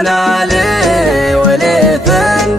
أنا لي ولي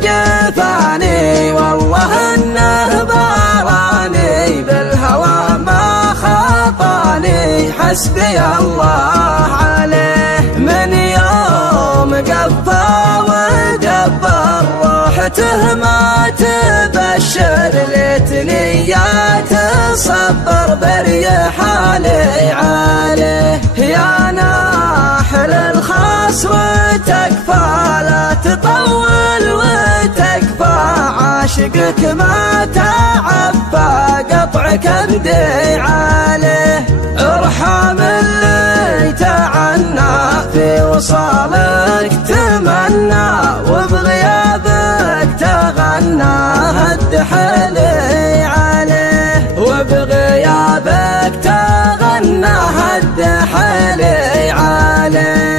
جفاني والله إنه باراني بالهوى ما خطاني حسبي الله عليه. من يوم قفى ودبر روحته ما تبشر ليتني يا تصبر بريحالي عليه. يا ناحل الخاص وتكفى لا تطول وتكفى عاشقك ما تعفى قطع كبدي عليه. ارحم اللي تعنى في وصالك تمنى وبغيابك تغنى هد حالي عليه وبغيابك تغنى هد حالي عليه.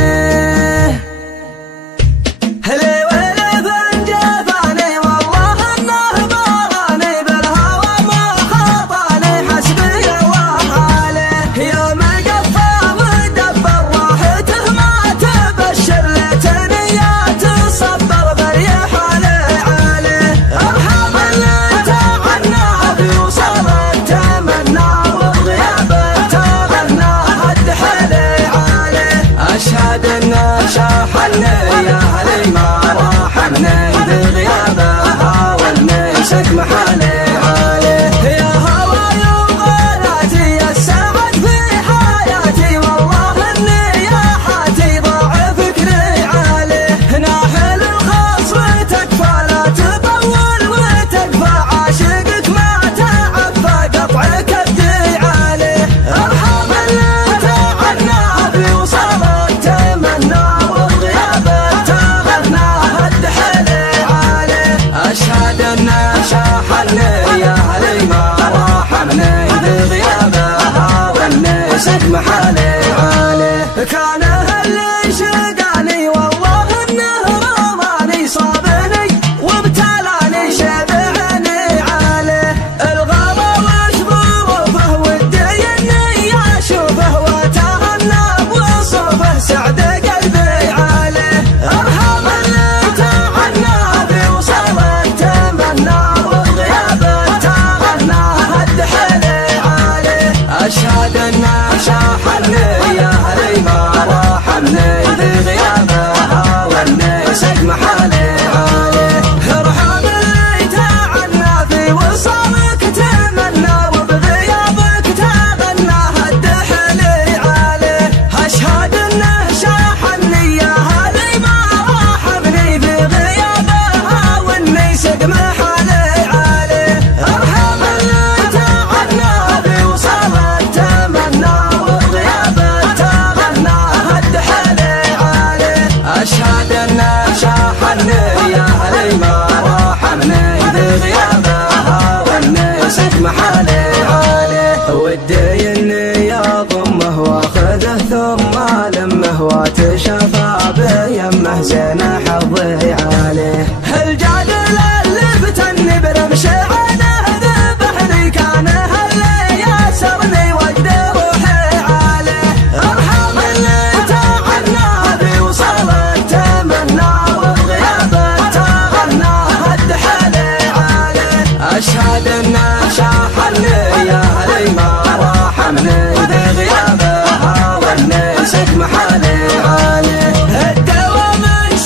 يا هلي ما راحمني بغيابها والنسك محالي عليه. يا هواي وغناتي السعد في حياتي والله اني يا حاتي ضاع فكري عليه. ناحل الخاص وتكفى لا تطول وتكفى عاشقك ما تعفى قطع كبدي عليه. ارحم اللي تعنى في وصالك تمنى أشهد أنه شاحني يا هلي ما راحمني بغيابها والنسك محالي عليه. كان اللي شقاني والله إنه رماني صابني وابتلاني شبعني عليه. الغلا وش ظروفه ودي إني أشوفه وأتهنى بوصفه سعد قلبي عليه. أرحم اللي تعنى في وصالك تمنى وبغيابك تغنى هد حالي عليه. أشهد أنه شاحني يا هلي ما راحمني بغيابها والنسك محالي عليه. ارحم اللي تعنى في وصالك تمنى وبغيابك تغنى هد حالي عليه. أشهد أنه شاحني يا هلي ما راحمني بغيابها والنسك محالي عليه. ارحم اللي تعنى في وصالك تمنى وبغيابك تغنى هد حالي عليه. أشهد أنه شاحني يا هلي ما راحمني بغيابها والنسك محالي عليه. ودي إني يضمه واخذه ثم لمه واتشفى بيمه زين حظي عليه. الجادل اللي فتني برمش عينه ذبحني كان اللي ياسرني وقد روحي عليه. ارحم اللي تعنى في وصالك تمنى وبغيابك تغنى هد حالي عليه. أشهد أنه شاحني يا هلي ما راحمني بغيابها والنسك محالي عليه. الدوا من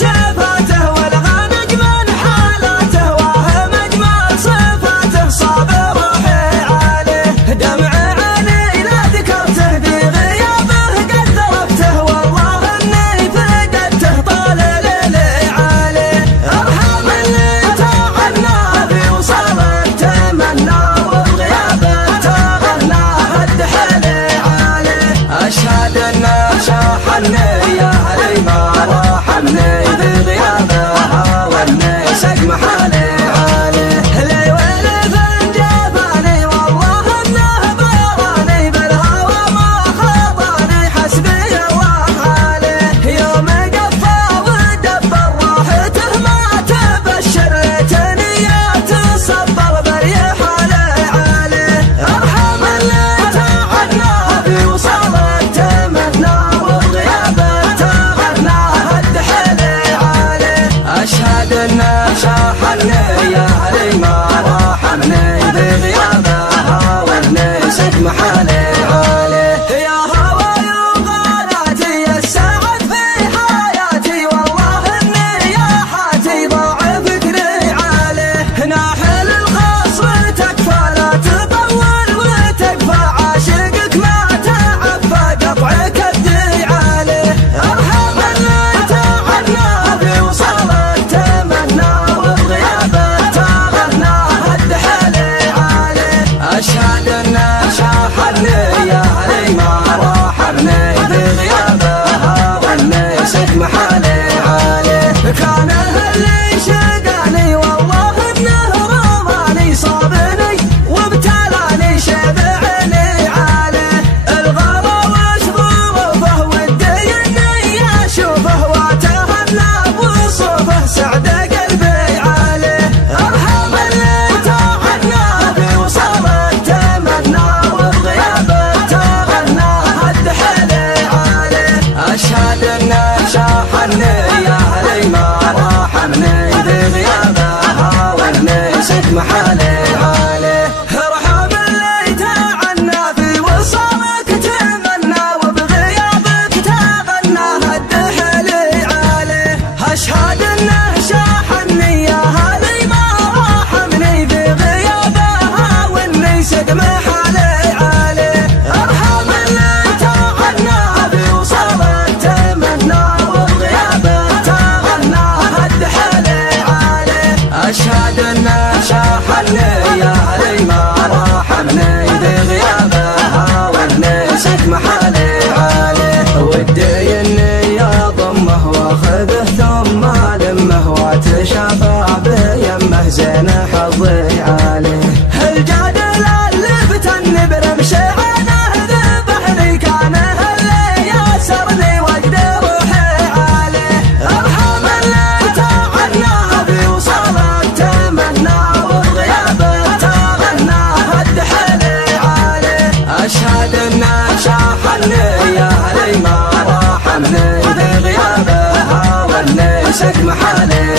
محالي عليه. ارحم اللي تعنى في وصالك تمنى وبغيابك تغنى هالدحلي عليه. اشهد انه شاحني يا هلي ما راحمني في غيابها واني صد محالي عليه. ارحم اللي تعنى في وصالك تمنى وبغيابك تغنى هالدحلي عليه. اشهد انه شاحني يا هلي ما راحمني في غيابها واني صد محالي عليه. ودي اني اضمه واخذه ثم لمه واتشافى بيمه زين حظي عليه. الجادل اللي فتني برمش عينه ذبحني كان اللي ياسرني وجد روحي عليه. ارحم اللي تعنى في وصالك تمنى وبغيابه تغنى هالدحلي عليه. اشهد انه شاحني يا هلي ما راحمني في غيابها واني صد محالي